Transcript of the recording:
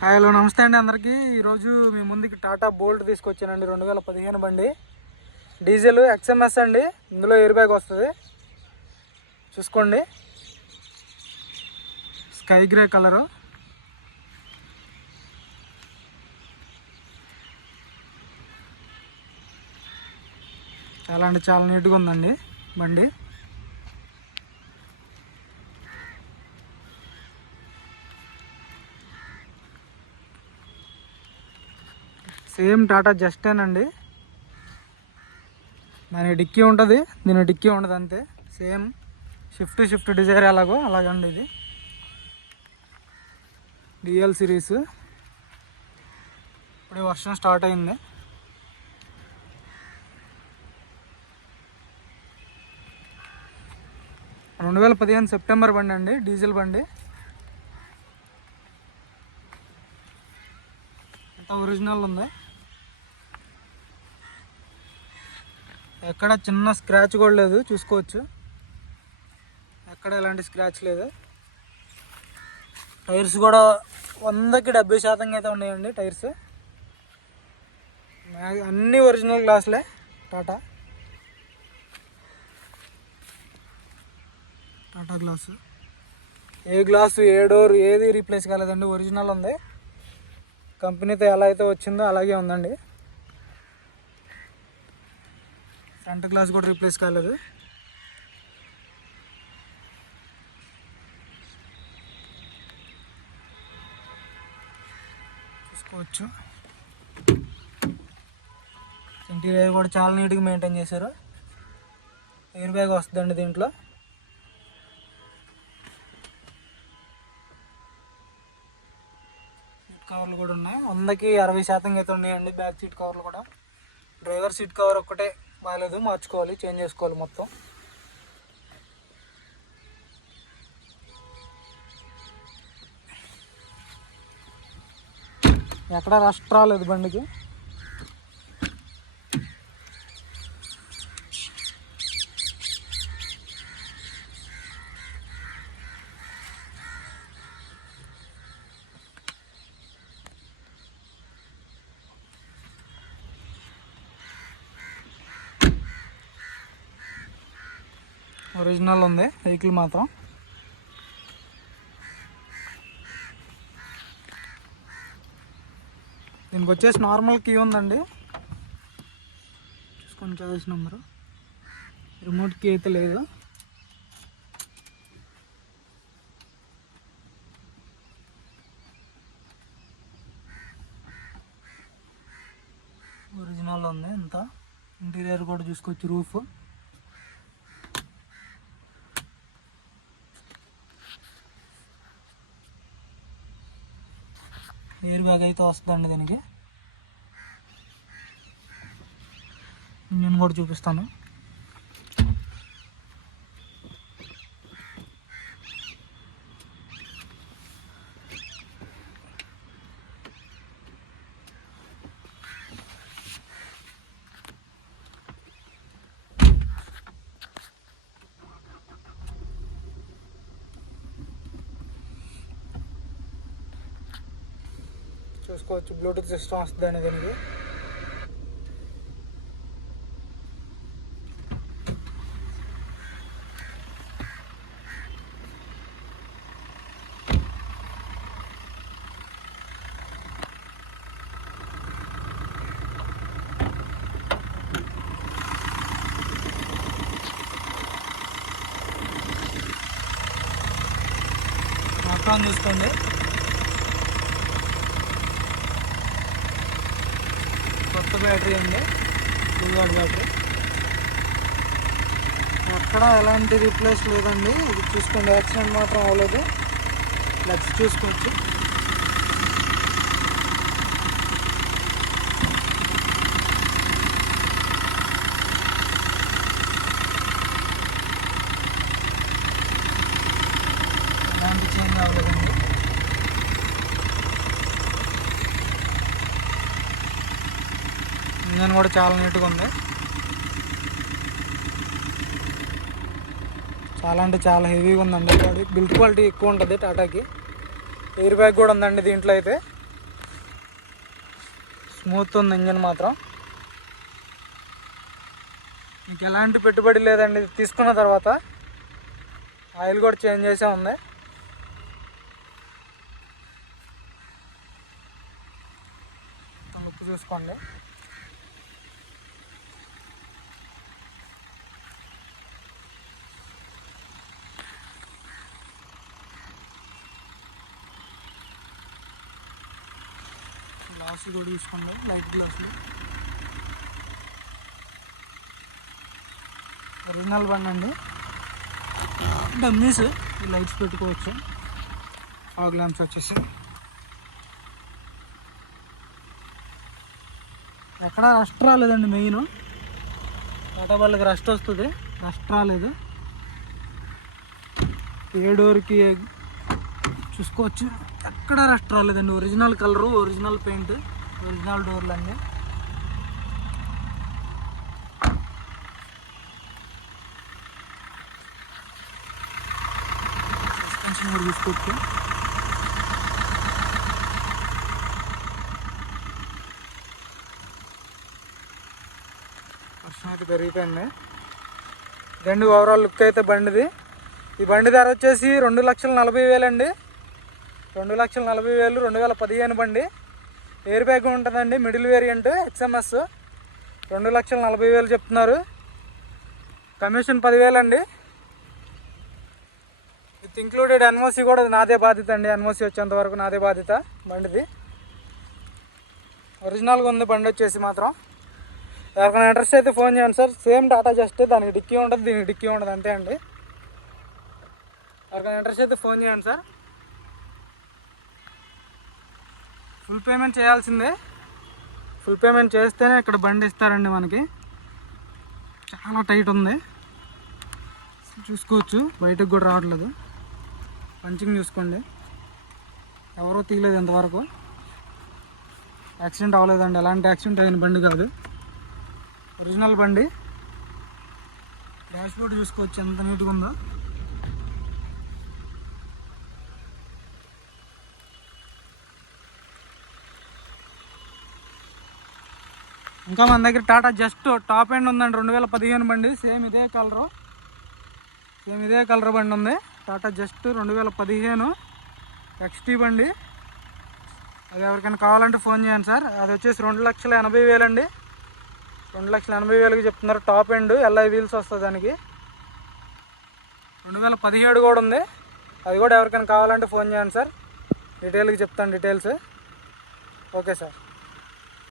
Hi hello నమస్తే అండి అందరికీ. ఈరోజు మీ ముందుకి టాటా బోల్ట్ తీసుకొచ్చానండి రెండు వేల పదిహేను బండి. డీజిల్ ఎక్స్ఎంఎస్ అండి ఇందులో ఎయిర్ బ్యాగ్ వస్తుంది. చూసుకోండి. స్కై గ్రే కలరు చాలా అంటే చాలా నీట్గా ఉందండి బండి. సేమ్ టాటా జస్టేనండి దాని డిక్కీ ఉంటుంది దీని డిక్కీ ఉండదు అంతే. సేమ్ షిఫ్ట్ షిఫ్ట్ డిజైర్ ఎలాగో అలాగండి ఇది. DL series. ఇప్పుడు వర్షం స్టార్ట్ అయింది. రెండు వేల పదిహేను సెప్టెంబర్ బండి అండి డీజిల్ బండి. అంత ఒరిజినల్ ఉంది? ఎక్కడ చిన్న స్క్రాచ్ కూడా లేదు చూసుకోవచ్చు. ఎక్కడ ఎలాంటి స్క్రాచ్ లేదు. టైర్స్ కూడా వందకి డెబ్బై శాతం అయితే ఉన్నాయండి టైర్స్. మ్యా- అన్నీ ఒరిజినల్ గ్లాసులే టాటా. టాటా గ్లాసు. ఏ గ్లాసు ఏ డోర్ ఏది రీప్లేస్ కాలేదండి ఒరిజినల్ ఉంది. కంపెనీతో ఎలా అయితే వచ్చిందో అలాగే ఉందండి. ఫ్రంట్ గ్లాస్ కూడా రీప్లేస్ కాలేదు. చూసుకోవచ్చు. ఇంటీరియర్ కూడా చాలా నీట్గా మెయింటైన్ చేశారు. ఎయిర్ బ్యాగ్ వస్తుందండి దీంట్లో. సీట్ కవర్లు కూడా ఉన్నాయి. వందకి అరవై శాతం అయితే ఉన్నాయండి బ్యాక్ సీట్ కవర్లు కూడా. డ్రైవర్ సీట్ కవర్ ఒక్కటే. మైలేజ్ మార్చుకోవాలి చేంజ్ చేసుకోవాలి మొత్తం. ఎక్కడ రష్ రాలేదు బండికి. ఒరిజినల్ ఉంది వెహికల్ మాత్రం. దీనికి వచ్చేసి నార్మల్ కీ ఉందండి. చూసుకొని చాయిస్ నెంబరు. రిమోట్ కీ అయితే లేదు. ఒరిజినల్ ఉంది ఇంత. ఇంటీరియర్ కూడా చూసుకోవచ్చు రూఫ్. ఎయిర్ బ్యాగ్ అయితే వస్తుందండి దీనికి. ఇంజన్ కూడా చూపిస్తాను. చూసుకోవచ్చు. బ్లూటూత్ సిస్టమ్ వస్తుందండి దీనికి. మొత్తం చూసుకోండి. కొత్త బ్యాటరీ అండి. Full guard battery. ఎక్కడ ఎలాంటి రీప్లేస్ లేదండి. ఇది చూసుకోండి. యాక్సిడెంట్ మాత్రం అవ్వలేదు. లెగ్స్ చూసుకోవచ్చు ఎలాంటి చేంజ్ అవ్వలేదండి ఇంజన్ కూడా చాలా నీట్గా ఉంది. చాలా అంటే చాలా హెవీగా ఉందండి బాడీ బిల్డ్ క్వాలిటీ ఎక్కువ ఉంటుంది టాటాకి. ఎయిర్ బ్యాగ్ కూడా ఉందండి దీంట్లో అయితే. స్మూత్ ఉంది ఇంజన్ మాత్రం. మీకు ఎలాంటి పెట్టుబడి లేదండి తీసుకున్న తర్వాత ఆయిల్ కూడా చేంజ్ చేసే ఉంది. లుక్ చూసుకోండి. గ్లాసులు కూడా చూసుకోండి లైట్ గ్లాసులు. ఒరిజినల్ బండి అండి. డమ్మీస్ ఈ లైట్స్ పెట్టుకోవచ్చు. ఫాగ్ ల్యాంప్స్ వచ్చేసి. ఎక్కడ రస్ట్ రాలేదండి మెయిన్ టాటా వాళ్ళకి రస్ట్ వస్తుంది. రస్ట్ రాలేదు. ఏ డోర్కి చూసుకోవచ్చు. ఎక్కడ రెస్ట్ రాలేదండి. Original colour original paint original డోర్లు అండి సస్పెన్షన్ కూడా చూసుకోవచ్చు వర్షం అయితే పెరిగిపోయింది. ఇదండి ఓవరాల్ లుక్ అయితే బండిది. ఈ బండి ధర వచ్చేసి రెండు లక్షల నలభై వేలండి. రెండు లక్షల నలభై వేలు రెండు వేల పదిహేను బండి. ఎయిర్ బ్యాగ్ ఉంటుందండి middle variant H M S రెండు లక్షల నలభై వేలు చెప్తున్నారు. కమిషన్ పదివేలు అండి విత్ ఇంక్లూడెడ్ ఎన్ఓసి కూడా నాదే బాధ్యత అండి. ఎన్ఓసి వచ్చేంత వరకు నాదే బాధ్యత బండిది. ఒరిజినల్గా ఉంది బండి వచ్చేసి మాత్రం. ఎవరికైనా ఇంట్రెస్ట్ అయితే ఫోన్ చేయండి సార్. సేమ్ టాటా జస్ట్ దానికి డిక్కీ ఉంటుంది దీనికి డిక్కీ ఉండదు అంతే అండి. ఎవరికైనా ఇంట్రెస్ట్ అయితే ఫోన్ చేయండి సార్. ఫుల్ పేమెంట్ చేయాల్సిందే. ఫుల్ పేమెంట్ చేస్తేనే ఇక్కడ బండి ఇస్తారండి మనకి. చాలా టైట్ ఉంది. చూసుకోవచ్చు. బయటకు కూడా రావట్లేదు. పంచింగ్ చూసుకోండి. ఎవరో తీయలేదు ఇంతవరకు. యాక్సిడెంట్ అవ్వలేదండి. ఎలాంటి యాక్సిడెంట్ అయిన బండి కాదు. ఒరిజినల్ బండి. డాష్ బోర్డ్ చూసుకోవచ్చు. ఎంత నీట్గా ఉందో. ఇంకా మన దగ్గర టాటా జస్ట్ టాప్ ఎండ్ ఉందండి రెండు వేల పదిహేను బండి. సేమ్ ఇదే కలరు. సేమ్ ఇదే కలర్ బండి ఉంది. టాటా జస్ట్ రెండు వేల పదిహేను ఎక్స్టీ బండి. అది ఎవరికైనా కావాలంటే ఫోన్ చేయండి సార్. అది వచ్చేసి రెండు లక్షల ఎనభై వేలండి రెండు లక్షల ఎనభై వేలకి చెప్తున్నారు. టాప్ ఎండ్ ఎల్ఐ వీల్స్ వస్తుంది దానికి. రెండు వేల పదిహేడు కూడా ఉంది. అది కూడా ఎవరికైనా కావాలంటే ఫోన్ చేయండి సార్. డీటెయిల్గా చెప్తాను డీటెయిల్స్. Okay sir.